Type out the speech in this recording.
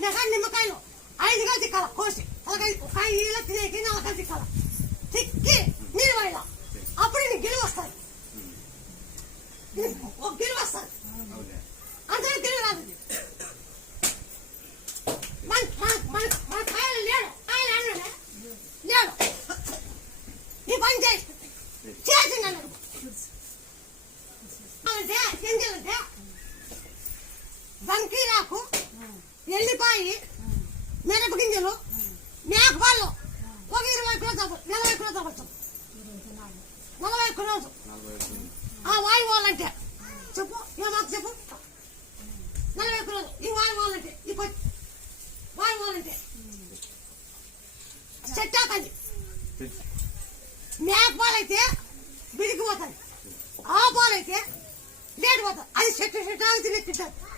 పట్టినాక నిమ్మకాయలు 5 కలిసి తిక్కాల కోసి ఒక ఇలా తినేకి 4 కలిసి తిక్కాల తిక్కి నీళ్ళు పోయాల అప్పుడు నీకు గెలువ వస్తుంది ఒక గెలువ వస్తుంది అంతే గెలువ రాదు మన కాయలు లేడు కాయలు లేడు ఈ పని చేసింది అన్నాడు గింజలంటే బంకీరాకు ఎల్లిపాయి మిరప గింజలు మేకపాలు ఒక 20 కిలో 40 కిలో తగ్గచ్చు 40 కిలోలు వాయువాలంటే చెప్పు ఏమాకు చెప్పు 40 కిలోలు ఈ వాయువాలంటే ఈ వాయువాలంటే చెట్టాకండి మేకపాలైతే బిడికిపోతుంది ఆ పాలైతే లేట్ పోతుంది అది చెట్టు తిని తింటారు